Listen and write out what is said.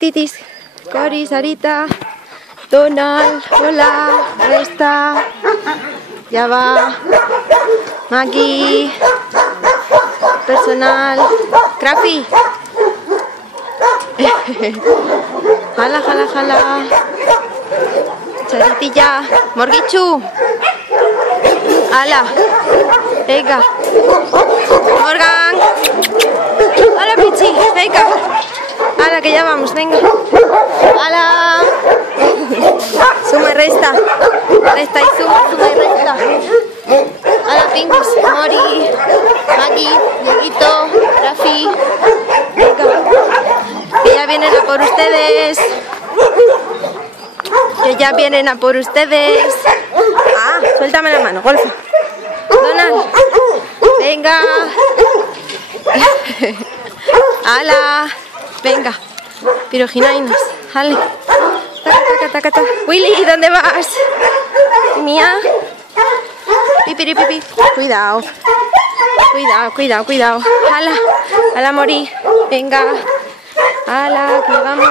Titis, Cori, Sarita, Donald, hola, Resta, ya va, Maggie, personal, Crafi, jala, jala, jala, Charitilla, Morgichu, ala, venga, Morgan, hola Pichi, venga. ¡Hala, que ya vamos! ¡Venga! ¡Hala! Suma y resta. Resta y suma y resta. ¡Hala, Pinkus! Mori, Maggie, Dieguito, Rafi. Venga. Que ya vienen a por ustedes. Que ya vienen a por ustedes. ¡Ah! Suéltame la mano, golfa. Donald. Venga. ¡Hala! Venga, pirojinainas, jale. Taca, taca, taca, taca. Willy, ¿dónde vas? Mía. Pipi, pipi. Cuidado. Cuidado, cuidado, cuidado. Jala, jala, Mori. Venga. Jala, que vamos.